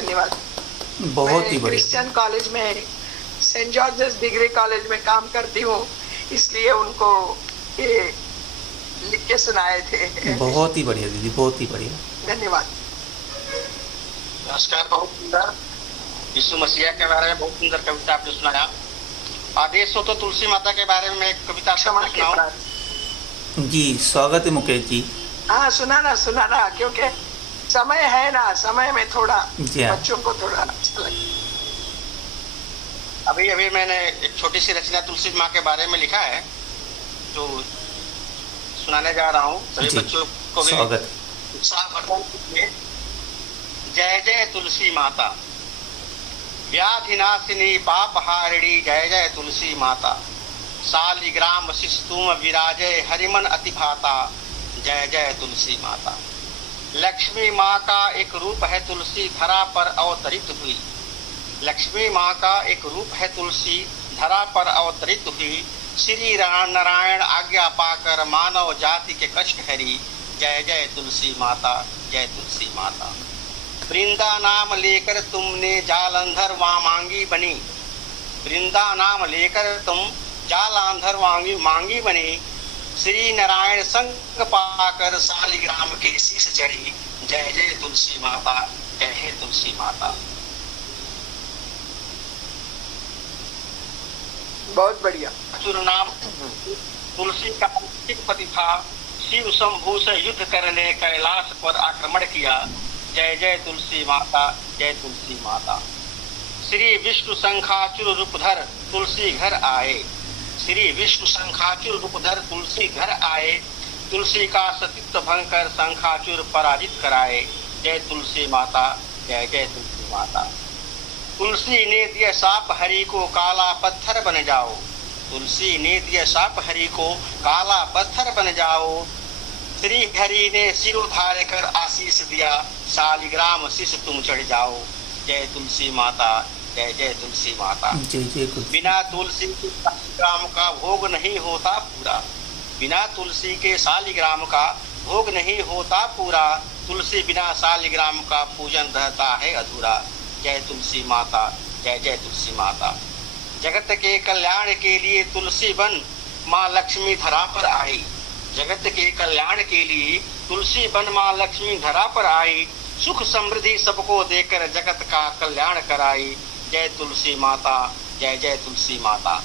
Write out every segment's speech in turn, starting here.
धन्यवाद। बहुत ही मैं बढ़िया। क्रिश्चियन कॉलेज में, सेंट जॉर्जेस डिग्री कॉलेज में काम करती हूँ, इसलिए उनको ये लिख के सुनाए थे। बहुत ही बढ़िया दीदी, बहुत ही बढ़िया। धन्यवाद। नमस्कार। बहुत सुंदर यीशु मसीह के बारे में बहुत सुंदर कविता आपने सुनाया। आदेश हो तो तुलसी माता के बारे में एक कविता क्षमा के सुनाऊं? प्राण। जी स्वागत है मुकेश जी। हाँ सुनाना, क्योंकि समय है ना, समय में थोड़ा जी हाँ। बच्चों को थोड़ा अच्छा लगे। अभी मैंने एक छोटी सी रचना तुलसी माँ के बारे में लिखा है, जो सुनाने जा रहा हूँ। सभी जी, बच्चों को भी स्वागत। उत्साहवर्धन कीजिए। जय जय तुलसी माता, व्याधिनाशिनी पापहारिणी, जय जय तुलसी माता। शालिग्राम शिष तुम विराजय, हरिमन अति भाता, जय जय तुलसी माता। लक्ष्मी माँ का एक रूप है तुलसी, धरा पर अवतरित हुई। लक्ष्मी माँ का एक रूप है तुलसी, धरा पर अवतरित हुई। श्री नारायण आज्ञा पाकर मानव जाति के कष्ट हरी, जय जय तुलसी माता, जय तुलसी माता। वृंदा नाम लेकर तुमने जालंधर वामांगी बनी, वृंदा नाम लेकर तुम जालंधर मांगी बनी। श्री नारायण संग पाकर शालिग्राम के शीश चढ़ी, जय जय तुलसी माता, जय हे तुलसी माता। बहुत बढ़िया। नाम तुलसी का पति था, शिव शंभू से युद्ध करने कैलाश पर आक्रमण किया, जय जय तुलसी माता, जय तुलसी माता। श्री विष्णु शंखाचुर रूपधर तुलसी घर आए, श्री विष्णु शंखाचुर रूपधर तुलसी घर आए। तुलसी का सतीत्व भंग कर शंखाचुर पराजित कराए, जय तुलसी माता, जय जय तुलसी माता। तुलसी ने दिया साप हरि को, काला पत्थर बन जाओ, तुलसी ने दिया साप हरि को, काला पत्थर बन जाओ। श्री हरि ने सिर उधार कर आशीष दिया, शालिग्राम शीश तुम चढ़ जाओ, जय तुलसी माता, जय जय तुलसी माता। जय जय तुलसी। बिना तुलसी के शालिग्राम का भोग नहीं होता पूरा, बिना तुलसी के शालिग्राम का भोग नहीं होता पूरा। तुलसी बिना शालिग्राम का पूजन रहता है अधूरा, जय तुलसी माता, जय जय तुलसी माता। जगत के कल्याण के लिए तुलसी बन माँ लक्ष्मी धरा पर आई, जगत के कल्याण के लिए तुलसी बन माँ लक्ष्मी धरा पर आई। सुख समृद्धि सबको देकर जगत का कल्याण कराई, जय तुलसी माता, जय जय तुलसी माता।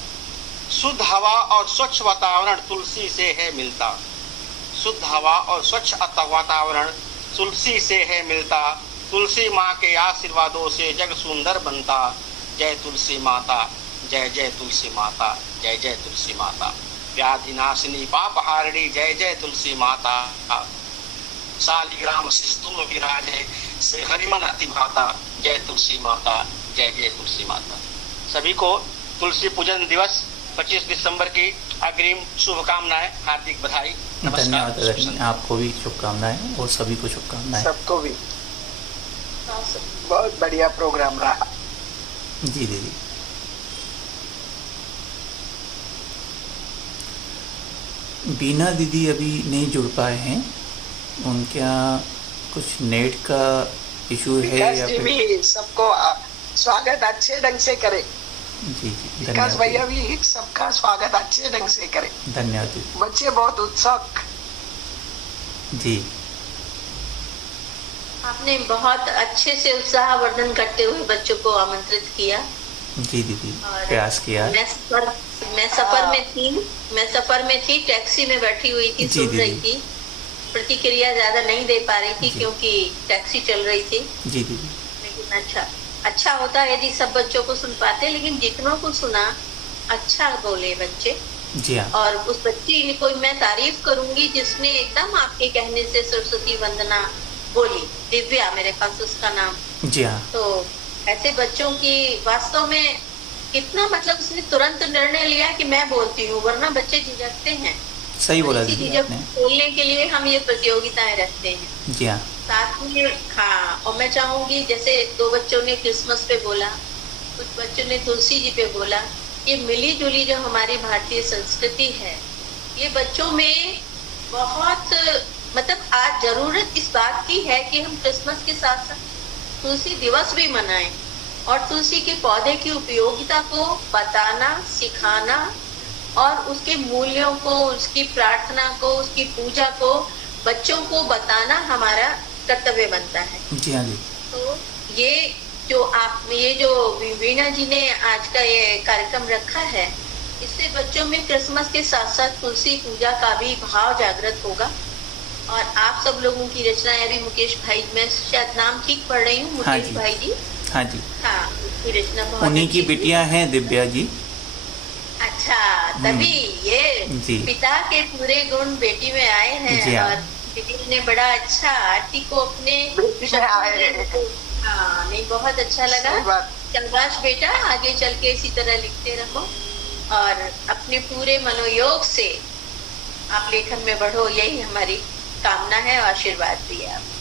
शुद्ध हवा और स्वच्छ वातावरण तुलसी से है मिलता, शुद्ध हवा और स्वच्छ वातावरण तुलसी से है मिलता। तुलसी माँ के आशीर्वादों से जग सुंदर बनता, जय तुलसी माता, जय जय तुलसी माता, जय जय तुलसी माता। व्याधिनाशिनी पापहारिणी, जय जय तुलसी माता। शालिग्राम शिष तुम विराजे, से हरिमन अति भाता, जय तुलसी माता, जय जय तुलसी माता। सभी को तुलसी पूजन दिवस 25 दिसंबर की अग्रिम शुभकामनाएं, हार्दिक बधाई। धन्यवाद रजनी, आपको भी शुभकामनाएं और सभी को शुभकामनाएं। सबको भी बहुत बढ़िया प्रोग्राम रहा। जी दीदी। बीना दीदी अभी नहीं जुड़ पाए हैं, उनके यहाँ कुछ नेट का इशू है या जी फिर? भी सबको स्वागत अच्छे ढंग से करे। जी जी विकास धन्यवाद भैया भी सबका स्वागत अच्छे ढंग से करे। धन्यवाद दीदी। बच्चे बहुत उत्सुक। जी आपने बहुत अच्छे से उत्साहवर्धन करते हुए बच्चों को आमंत्रित किया। जी दीदी, और प्रयास किया। मैं सफर में थी, टैक्सी में बैठी हुई थी, जी सुन रही दीदी। थी। प्रतिक्रिया ज्यादा नहीं दे पा रही थी जी। क्योंकि टैक्सी चल रही थी। जी दीदी। लेकिन अच्छा होता यदि सब बच्चों को सुन पाते, लेकिन जितनों को सुना अच्छा बोले बच्चे। जी हाँ। और उस बच्ची को मैं तारीफ करूंगी जिसने एकदम आपके कहने से सरस्वती वंदना बोली, दिव्या मेरे पास उसका नाम। जी हाँ। तो ऐसे बच्चों की वास्तव में कितना मतलब उसने तुरंत निर्णय लिया कि मैं बोलती हूँ, वरना बच्चे झिझकते हैं। सही बोला इसी दीदी झिझक आपने। बोलने के लिए हम ये प्रतियोगिताएं रखते हैं। जी हाँ। साथ में हाँ, और मैं चाहूंगी जैसे 2 बच्चों ने क्रिसमस पे बोला, कुछ बच्चों ने तुलसी जी पे बोला, ये मिली जुली जो हमारी भारतीय संस्कृति है, ये बच्चों में बहुत मतलब आज जरूरत इस बात की है कि हम क्रिसमस के साथ साथ तुलसी दिवस भी मनाएं और तुलसी के पौधे की उपयोगिता को बताना, सिखाना और उसके मूल्यों को, उसकी प्रार्थना को, उसकी पूजा को बच्चों को बताना हमारा कर्तव्य बनता है। जी हाँ जी। तो ये जो वीणा जी ने आज का ये कार्यक्रम रखा है, इससे बच्चों में क्रिसमस के साथ साथ तुलसी पूजा का भी भाव जागृत होगा। और आप सब लोगों की रचनाएं, अभी मुकेश भाई, मैं शायद नाम ठीक पढ़ रही हूँ, हाँ मुकेश जी, भाई जी। हाँ जी, हाँ, उनकी रचना बहुत उन्हीं की अच्छी थी। बिटिया हैं दिव्या जी। अच्छा, तभी ये जी। पिता के पूरे गुण बेटी में आए हैं। जी हाँ। और बेटी ने बड़ा अच्छा आरती को अपने बेटी में आए हैं। हाँ, नहीं, बहुत अच्छा लगा। सही बात। शाबाश बेटा, आगे चल के इसी तरह लिखते रहो और अपने पूरे मनोयोग से आप लेखन में बढ़ो, यही हमारी कामना है और आशीर्वाद भी है आपको।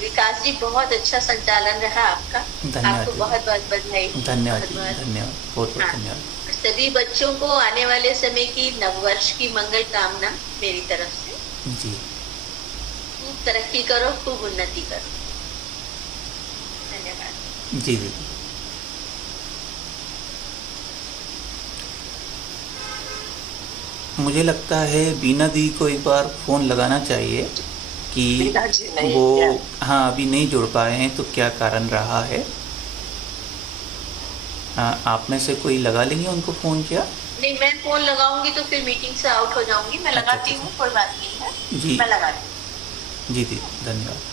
विकास जी, बहुत अच्छा संचालन रहा आपका। धन्यवाद आपको जी। बहुत बहुत बधाई। धन्यवाद जी, बहुत-बहुत। धन्यवाद, बहुत बहुत हाँ। धन्यवाद। सभी बच्चों को आने वाले समय की नववर्ष की मंगल कामना मेरी तरफ से। जी, खूब तरक्की करो, खूब उन्नति करो। धन्यवाद। जी जी। मुझे लगता है बीना दी को एक बार फ़ोन लगाना चाहिए कि बीना जी नहीं वो, क्या? हाँ, अभी नहीं जुड़ पाए हैं, तो क्या कारण रहा है। आप में से कोई लगा लेंगे उनको फ़ोन? क्या नहीं, मैं फोन लगाऊंगी तो फिर मीटिंग से आउट हो जाऊंगी। मैं अच्छा, लगाती अच्छा। हूँ, कोई बात नहीं है। जी। मैं लगाती हूँ। जी जी, धन्यवाद।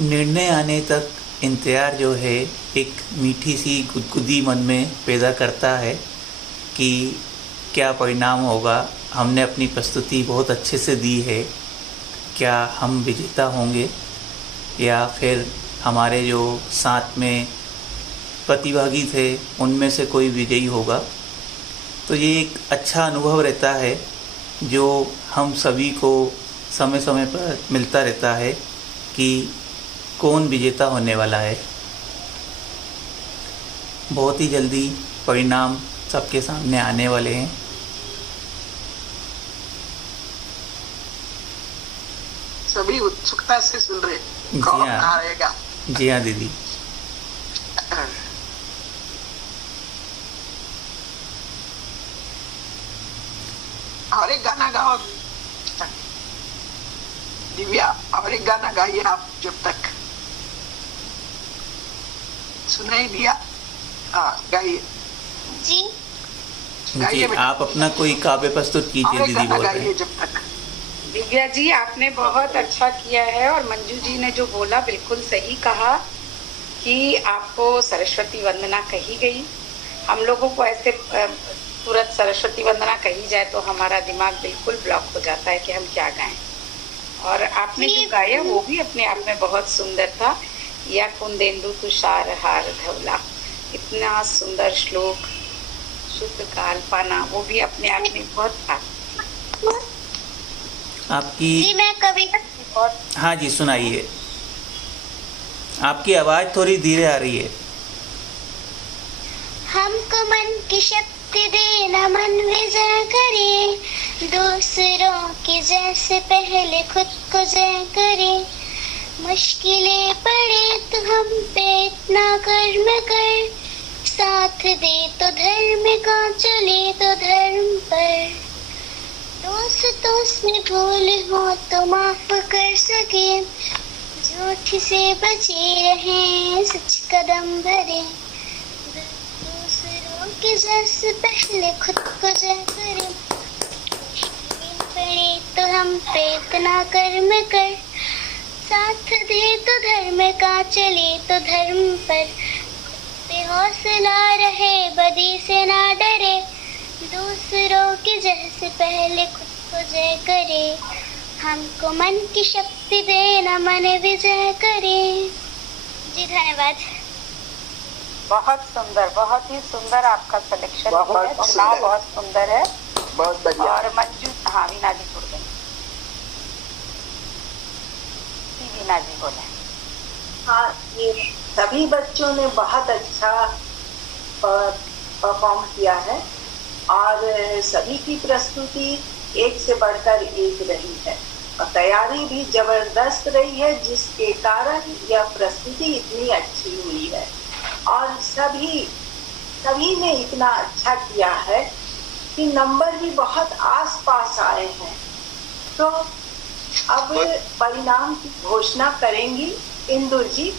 निर्णय आने तक इंतज़ार जो है एक मीठी सी गुदगुदी मन में पैदा करता है कि क्या परिणाम होगा। हमने अपनी प्रस्तुति बहुत अच्छे से दी है, क्या हम विजेता होंगे या फिर हमारे जो साथ में प्रतिभागी थे उनमें से कोई विजयी होगा। तो ये एक अच्छा अनुभव रहता है जो हम सभी को समय समय पर मिलता रहता है कि कौन विजेता होने वाला है। बहुत ही जल्दी परिणाम सबके सामने आने वाले हैं। सभी उत्सुकता से सुन रहे जी कौन हाँ। हारेगा। जी हाँ दीदी। और एक गाना गाओ दिव्या, और एक गाना गाइए आप जब तक सुनाई दिया। हाँ, गाइए जी जी, आप अपना कोई काव्य प्रस्तुत कीजिए, और एक दीदी गाना बोल रहे गाइए हैं। जब तक। दिव्या जी, आपने बहुत अच्छा किया है और मंजू जी ने जो बोला बिल्कुल सही कहा कि आपको सरस्वती वंदना कही गई। हम लोगों को ऐसे तुरंत सरस्वती वंदना कही जाए तो हमारा दिमाग बिल्कुल ब्लॉक हो जाता है कि हम क्या गाएं। और आपने जो गाया वो भी अपने आप में बहुत सुंदर था। या कुंदेंदु तुषार हार धवला, इतना सुंदर श्लोक, शुद्ध काल पाना, वो भी अपने आप में बहुत था। आपकी जी मैं कविता बहुत हाँ जी, सुनाइए। आपकी आवाज़ थोड़ी धीरे आ रही है। हमको मन की शक्ति देना, मन विजय करे, दूसरों की जैसे पहले खुद को जय करे। मुश्किलें पड़े तो हम पे इतना कर्म कर, साथ दे तो धर्म का, चले तो धर्म पर। दोस्तों से भूल हो तो माफ कर सके, झूठ से बचे रहे, सच कदम भरे। दूसरों के जैसे पहले खुद को जय करे, मुश्किलें पड़े तो हम पे इतना कर्म कर, साथ दे तो धर्म का, चले तो धर्म पर। पे हौसला रहे, बदी से ना डरे, दूसरों के जैसे पहले खुद को जय करे। हमको मन की शक्ति देना, मन विजय करे। जी धन्यवाद। बहुत सुंदर, बहुत ही सुंदर आपका सिलेक्शन बहुत है। सुंदर। चुनाव बहुत सुंदर है। बहुत बढ़िया। और मंजू, हाँ, वीना जी जुड़ गई। वीना जी बोले। हाँ, ये सभी बच्चों ने बहुत अच्छा परफॉर्म किया है और सभी की प्रस्तुति एक से बढ़कर एक रही है और तैयारी भी जबरदस्त रही है, जिसके कारण यह प्रस्तुति इतनी अच्छी हुई है और सभी ने इतना अच्छा किया है कि नंबर भी बहुत आसपास आए हैं। तो अब परिणाम की घोषणा करेंगी इंदु जी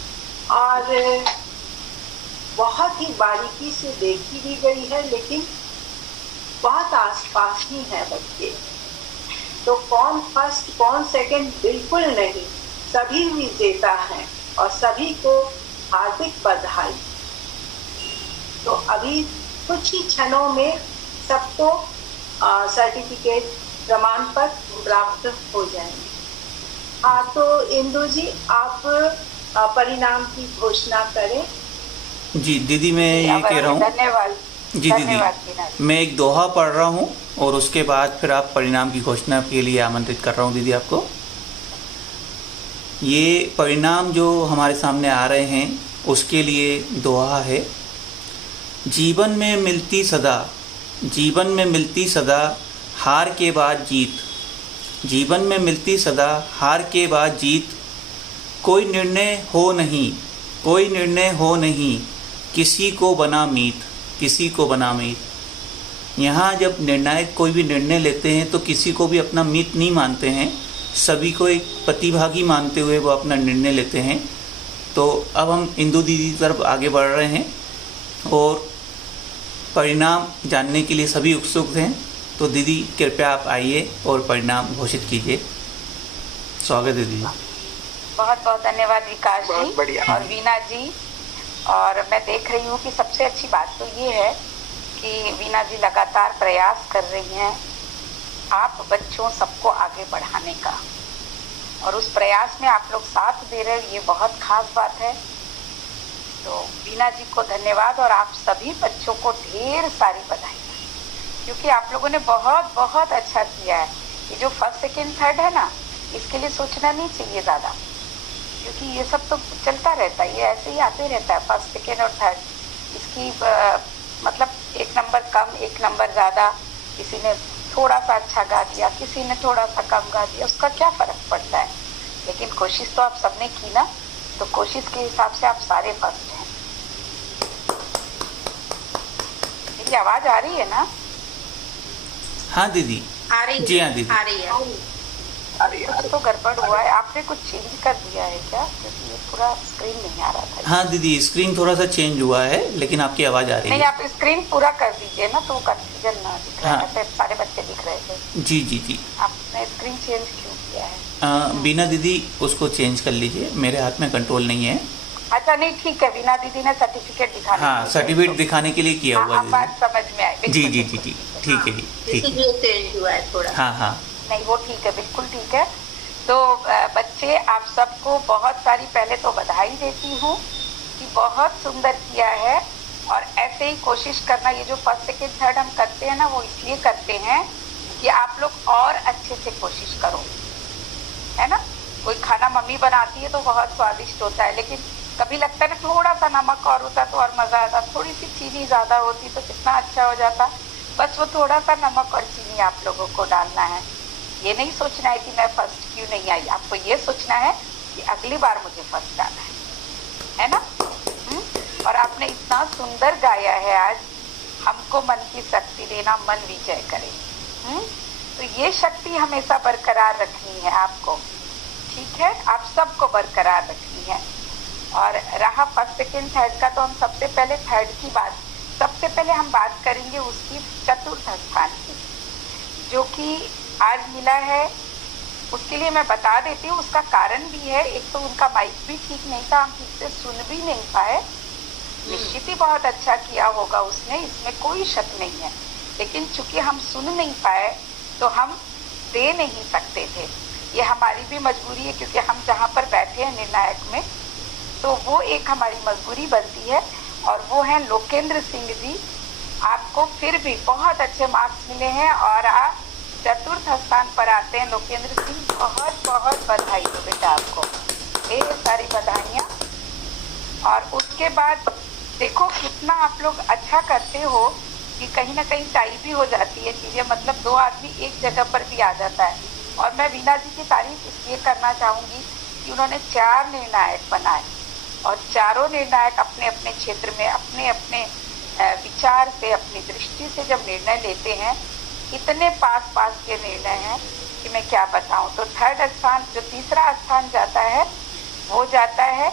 और बहुत ही बारीकी से देखी भी गई है, लेकिन बहुत आसपास ही है बच्चे। तो कौन फर्स्ट कौन सेकंड बिल्कुल नहीं, सभी विजेता हैं और सभी को हार्दिक बधाई। तो अभी कुछ ही क्षणों में सबको सर्टिफिकेट प्रमाण पत्र प्राप्त हो जाएंगे। हाँ, तो इंदु जी आप परिणाम की घोषणा करें। जी दीदी, मैं ये कह रहा हूँ। धन्यवाद जी दीदी, मैं एक दोहा पढ़ रहा हूँ और उसके बाद फिर आप परिणाम की घोषणा के लिए आमंत्रित कर रहा हूँ दीदी आपको। ये परिणाम जो हमारे सामने आ रहे हैं उसके लिए दोहा है। जीवन में मिलती सदा हार के बाद जीत, जीवन में मिलती सदा हार के बाद जीत, कोई निर्णय हो नहीं, किसी को बना मीत। यहाँ जब निर्णायक कोई भी निर्णय लेते हैं तो किसी को भी अपना मीत नहीं मानते हैं, सभी को एक प्रतिभागी मानते हुए वो अपना निर्णय लेते हैं। तो अब हम इंदु दीदी की तरफ आगे बढ़ रहे हैं और परिणाम जानने के लिए सभी उत्सुक हैं। तो दीदी कृपया आप आइए और परिणाम घोषित कीजिए। स्वागत है दीदी। बहुत बहुत धन्यवाद विकास बहुत जी बढ़िया। और वीना जी। और मैं देख रही हूँ कि सबसे अच्छी बात तो ये है कि वीना जी लगातार प्रयास कर रही हैं आप बच्चों सबको आगे बढ़ाने का, और उस प्रयास में आप लोग साथ दे रहे हो, ये बहुत खास बात है। तो वीना जी को धन्यवाद और आप सभी बच्चों को ढेर सारी बधाई, क्योंकि आप लोगों ने बहुत बहुत अच्छा किया है। ये जो फर्स्ट सेकंड थर्ड है ना, इसके लिए सोचना नहीं चाहिए ज़्यादा, क्योंकि ये सब तो चलता रहता है, ये ऐसे ही आते रहता है फर्स्ट सेकंड और थर्ड। इसकी मतलब एक नंबर कम एक नंबर ज़्यादा, किसी ने थोड़ा सा अच्छा गा दिया, किसी ने थोड़ा सा कम गा दिया, उसका क्या फ़र्क पड़ता है। लेकिन कोशिश तो आप सबने की ना, तो कोशिश के हिसाब से आप सारे फर्स्ट हैं। मेरी आवाज़ आ रही है ना? हाँ दीदी, आ रही है। जी हाँ दीदी। आ रही है। कुछ तो गड़बड़ हुआ है, आपने कुछ चेंज कर दिया है क्या? क्योंकि ये पूरा स्क्रीन नहीं आ रहा था। हाँ दीदी, स्क्रीन थोड़ा सा चेंज हुआ है, लेकिन आपकी आवाज़ आ रही नहीं, है। आप स्क्रीन पूरा कर दीजिए ना, तो कंफ्यूजन ना दिख रहा है। हाँ। ऐसे सारे बच्चे दिख रहे थे। जी जी जी। आपने स्क्रीन चेंज क्यों किया है? बीना दीदी उसको चेंज कर लीजिए, मेरे हाथ में कंट्रोल नहीं है। अच्छा, नहीं ठीक है, वीना दीदी ने सर्टिफिकेट दिखाने हाँ, सर्टिफिकेट दिखाने के लिए किया हुआ है बात समझ में आई। दीदी। जी जी जी जी, ठीक है जी, ठीक है। इसीलिए चेंज हुआ है थोड़ा। हाँ हाँ, नहीं, वो ठीक है, बिल्कुल ठीक है। तो बच्चे, आप सबको बहुत सारी पहले तो बधाई देती हूँ कि बहुत सुंदर किया है। और ऐसे ही कोशिश करना, ये जो फर्स्ट सेकेंड थर्ड हम करते हैं ना, वो इसलिए करते हैं कि आप लोग और अच्छे से कोशिश करो, है ना। कोई खाना मम्मी बनाती है तो बहुत स्वादिष्ट होता है, लेकिन कभी लगता है ना थोड़ा सा नमक और होता तो और मज़ा आता, थोड़ी सी चीनी ज़्यादा होती तो कितना अच्छा हो जाता। बस वो थोड़ा सा नमक और चीनी आप लोगों को डालना है। ये नहीं सोचना है कि मैं फर्स्ट क्यों नहीं आई, आपको ये सोचना है कि अगली बार मुझे फर्स्ट आना है ना। और आपने इतना सुंदर गाया है आज, हमको मन की शक्ति देना, मन विजय करे। तो ये शक्ति हमेशा बरकरार रखनी है आपको, ठीक है, आप सबको बरकरार रखनी है। और रहा फर्स्ट सेकेंड थर्ड का, तो हम सबसे पहले थर्ड की बात, सबसे पहले हम बात करेंगे उसकी चतुर्थ स्थान की, जो कि आज मिला है। उसके लिए मैं बता देती हूँ, उसका कारण भी है। एक तो उनका माइक भी ठीक नहीं था, हम ठीक से सुन भी नहीं पाए। निश्चित ही बहुत अच्छा किया होगा उसने, इसमें कोई शक नहीं है, लेकिन चूंकि हम सुन नहीं पाए तो हम दे नहीं सकते थे। ये हमारी भी मजबूरी है, क्योंकि हम जहाँ पर बैठे हैं निर्णायक में, तो वो एक हमारी मजबूरी बनती है। और वो हैं लोकेंद्र सिंह जी। आपको फिर भी बहुत अच्छे मार्क्स मिले हैं और आप चतुर्थ स्थान पर आते हैं। लोकेंद्र सिंह, बहुत बहुत बधाई हो बेटा आपको, ढेर सारी बधाइयाँ। और उसके बाद देखो कितना आप लोग अच्छा करते हो कि कहीं ना कहीं टाई भी हो जाती है चीजें, मतलब 2 आदमी एक जगह पर भी आ जाता है। और मैं वीणा जी की तारीफ इसलिए करना चाहूंगी कि उन्होंने 4 निर्णायक बनाए और चारों निर्णायक अपने अपने क्षेत्र में अपने अपने विचार से, अपनी दृष्टि से जब निर्णय लेते हैं, इतने पास पास के निर्णय हैं कि मैं क्या बताऊं। तो 3rd स्थान, जो तीसरा स्थान जाता है, वो जाता है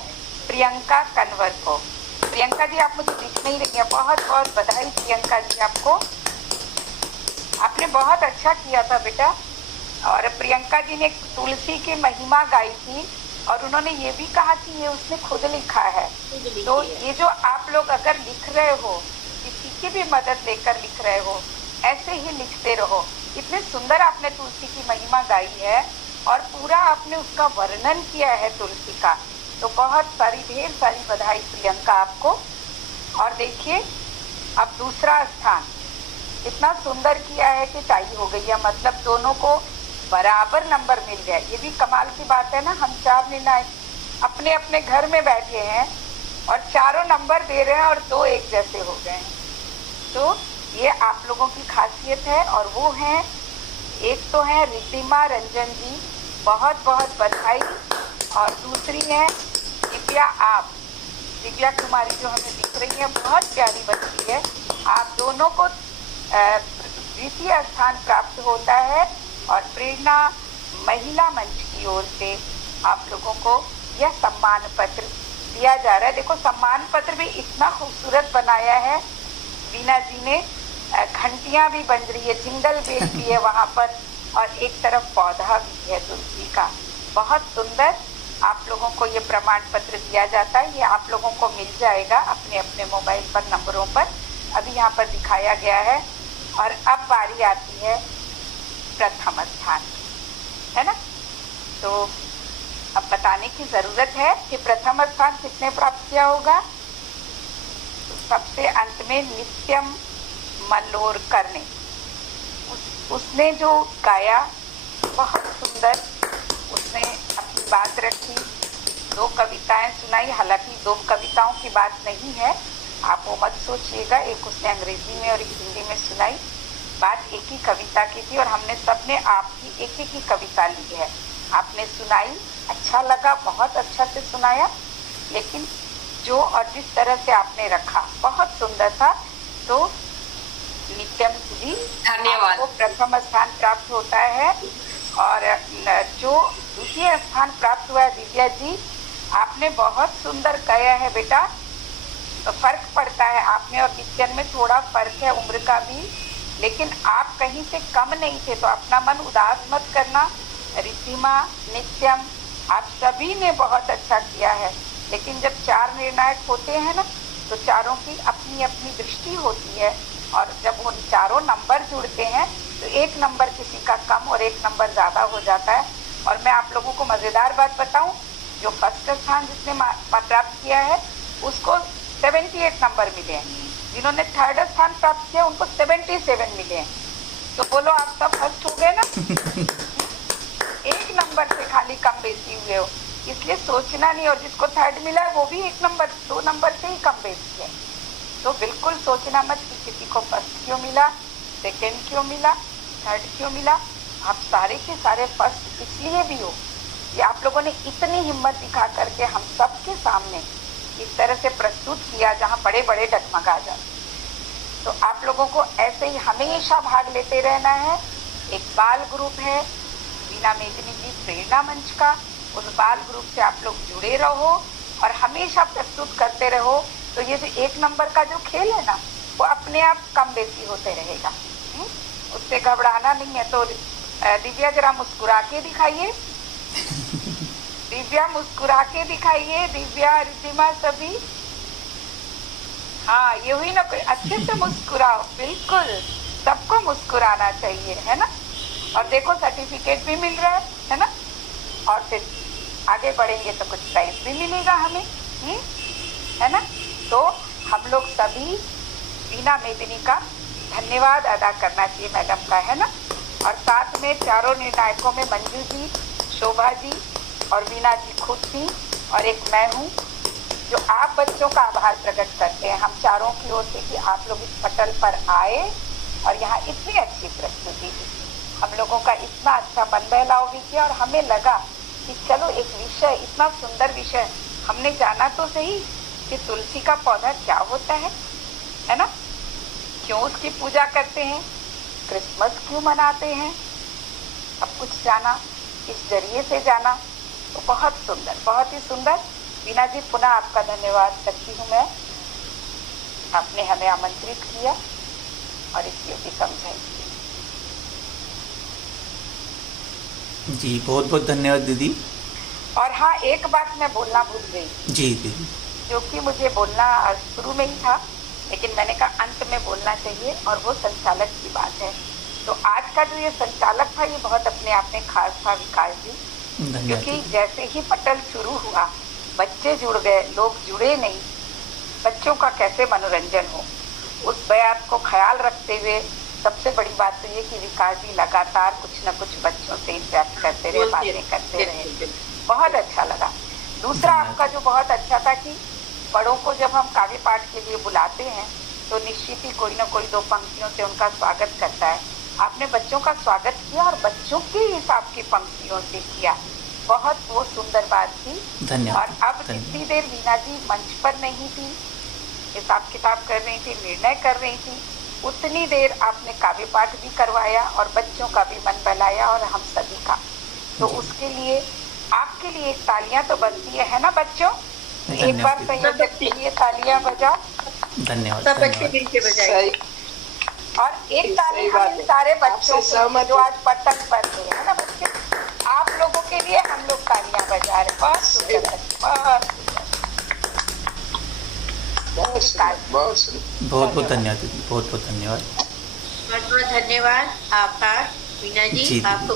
प्रियंका कन्वर को। प्रियंका जी, आप मुझे दिख नहीं रही है, बहुत बहुत बधाई प्रियंका जी आपको, आपने बहुत अच्छा किया था बेटा। और प्रियंका जी ने तुलसी की महिमा गाई थी और उन्होंने ये भी कहा कि ये उसने खुद लिखा है। तो ये जो आप लोग अगर लिख रहे हो, किसी की भी मदद लेकर लिख रहे हो, ऐसे ही लिखते रहो। इतने सुंदर आपने तुलसी की महिमा गाई है और पूरा आपने उसका वर्णन किया है तुलसी का, तो बहुत सारी, ढेर सारी बधाई प्रियंका आपको। और देखिए अब दूसरा स्थान इतना सुंदर किया है कि टाई हो गई है, मतलब दोनों को बराबर नंबर मिल गए। ये भी कमाल की बात है ना, हम 4 निर्णायक अपने अपने घर में बैठे हैं और चारों नंबर दे रहे हैं और 2 एक जैसे हो गए हैं। तो ये आप लोगों की खासियत है। और वो हैं, एक तो है रिद्धिमा रंजन जी, बहुत बहुत बधाई। और दूसरी है दिव्या, आप दिव्या कुमारी जो हमें दिख रही है, बहुत प्यारी बच्ची है। आप दोनों को द्वितीय स्थान प्राप्त होता है और प्रेरणा महिला मंच की ओर से आप लोगों को यह सम्मान पत्र दिया जा रहा है। देखो सम्मान पत्र भी इतना खूबसूरत बनाया है वीणा जी ने, घंटियां भी बज रही है, जिंगल बेल भी है वहां पर और एक तरफ पौधा भी है तुलसी का, बहुत सुंदर। आप लोगों को ये प्रमाण पत्र दिया जाता है, ये आप लोगों को मिल जाएगा अपने अपने मोबाइल पर नंबरों पर, अभी यहाँ पर दिखाया गया है। और अब बारी आती है प्रथम स्थान, है ना। तो अब बताने की जरूरत है कि प्रथम स्थान किसने प्राप्त किया होगा। तो सबसे अंत में नित्यम मल्होरकर ने, उसने जो गाया बहुत सुंदर, उसने अपनी बात रखी, 2 कविताएं सुनाई। हालांकि 2 कविताओं की बात नहीं है, आप वो मत सोचिएगा, एक उसने अंग्रेजी में और एक हिंदी में सुनाई। बात एक ही कविता की थी और हमने सबने आपकी एक ही कविता ली है। आपने सुनाई, अच्छा लगा, बहुत अच्छा से सुनाया, लेकिन जो और जिस तरह से आपने रखा बहुत सुंदर था। तो नित्यम जी धन्यवाद, आपको प्रथम स्थान प्राप्त होता है। और जो द्वितीय स्थान प्राप्त हुआ है दिव्या जी, आपने बहुत सुंदर गाया है बेटा। तो फर्क पड़ता है आप में और नित्यन में, थोड़ा फर्क है उम्र का भी, लेकिन आप कहीं से कम नहीं थे, तो अपना मन उदास मत करना। रिद्धिमा, नित्यम, आप सभी ने बहुत अच्छा किया है, लेकिन जब 4 निर्णायक होते हैं ना, तो चारों की अपनी अपनी दृष्टि होती है और जब वो चारों नंबर जुड़ते हैं तो एक नंबर किसी का कम और एक नंबर ज्यादा हो जाता है। और मैं आप लोगों को मजेदार बात बताऊं, जो फर्स्ट स्थान जिसने प्राप्त किया है उसको 78 नंबर मिले हैं, जिन्होंने 3rd स्थान प्राप्त किया उनको 77 मिले हैं। तो बोलो आप सब फर्स्ट हो गए ना। एक नंबर से खाली कम बेसी हुए हो, इसलिए सोचना नहीं। और जिसको 3rd मिला है वो भी 1 नंबर 2 नंबर से ही कम बेसी है। तो बिल्कुल सोचना मत कि किसी को फर्स्ट क्यों मिला, 2nd क्यों मिला, 3rd क्यों मिला। आप सारे के सारे फर्स्ट इसलिए भी हो कि आप लोगों ने इतनी हिम्मत दिखा करके हम सबके सामने इस तरह से प्रस्तुत किया जहाँ बड़े बड़े डगमगा जाते। तो आप लोगों को ऐसे ही हमेशा भाग लेते रहना है। एक बाल ग्रुप है वीणा मेदिनी जी प्रेरणा मंच का, उस बाल ग्रुप से आप लोग जुड़े रहो और हमेशा प्रस्तुत करते रहो। तो ये जो 1 नंबर का जो खेल है ना, वो अपने आप कम बेसी होते रहेगा, उससे घबराना नहीं है। तो दिव्या जरा मुस्कुरा के दिखाइए, दिव्या मुस्कुरा के दिखाइए, दिव्या, रिद्धिमा सभी। हाँ ये हुई ना, कोई अच्छे से मुस्कुराओ, बिल्कुल सबको मुस्कुराना चाहिए, है ना। और देखो सर्टिफिकेट भी मिल रहा है ना। और फिर आगे बढ़ेंगे तो कुछ प्राइज भी मिलेगा हमें, है ना। तो हम लोग सभी वीणा मेदिनी का धन्यवाद अदा करना चाहिए मैडम का, है ना। और साथ में चारों निर्णायकों में मंजू जी, शोभा जी और वीणा जी खुद थी और एक मैं हूँ। जो आप बच्चों का आभार प्रकट करते हैं हम चारों की ओर से कि आप लोग इस पटल पर आए और यहाँ इतनी अच्छी प्रस्तुति दी। हम लोगों का इतना अच्छा मन बहलाव भी किया और हमें लगा कि चलो एक विषय, इतना सुंदर विषय, हमने जाना तो सही कि तुलसी का पौधा क्या होता है ना, क्यों उसकी पूजा करते हैं, क्रिसमस क्यों मनाते हैं, सब कुछ जाना, इस जरिए से जाना। तो बहुत सुंदर, बहुत ही सुंदर। वीणा जी पुनः आपका धन्यवाद करती हूँ मैं, आपने हमें आमंत्रित किया और इस योग्य समझाई। जी बहुत बहुत धन्यवाद दीदी। और हाँ, एक बात मैं बोलना भूल गई जी दीदी, जो कि मुझे बोलना शुरू में ही था लेकिन मैंने कहा अंत में बोलना चाहिए, और वो संचालक की बात है। तो आज का जो ये संचालक था ये बहुत अपने आप में खास था, विकास जी, क्योंकि जैसे ही पटल शुरू हुआ बच्चे जुड़ गए, लोग जुड़े नहीं, बच्चों का कैसे मनोरंजन हो, उस बात को ख्याल रखते हुए सबसे बड़ी बात तो ये कि विकास जी लगातार कुछ न कुछ बच्चों से इंटरेक्ट करते रहे, बातें करते रहे, बहुत अच्छा लगा। दूसरा आपका जो बहुत अच्छा था कि बड़ों को जब हम काव्य पाठ के लिए बुलाते हैं तो निश्चित ही कोई न कोई दो पंक्तियों से उनका स्वागत करता है। आपने बच्चों का स्वागत किया और बच्चों के हिसाब की पंक्तियों से किया, बहुत वो सुंदर बात थी। और अब जितनी देर वीणा जी मंच पर नहीं थी, हिसाब किताब कर रही थी, निर्णय कर रही थी, उतनी देर आपने काव्य पाठ भी करवाया और बच्चों का भी मन बहलाया और हम सभी का। तो उसके लिए आपके लिए तालियां तो बनती है ना बच्चों? एक बार संयोजक के लिए तालियां बजाओ। धन्यवाद। सब बच्चे मिलके बजाएं। और एक ताली हम सारे बच्चों जो आज पटल पर है ना बच्चे, आप लोगों के लिए हम लोग तालियां बजा रहे। बहुत सुंदर, बहुत बहुत धन्यवाद दीदी, बहुत बहुत धन्यवाद। बहुत बहुत धन्यवाद, आभार वीणा जी, आपको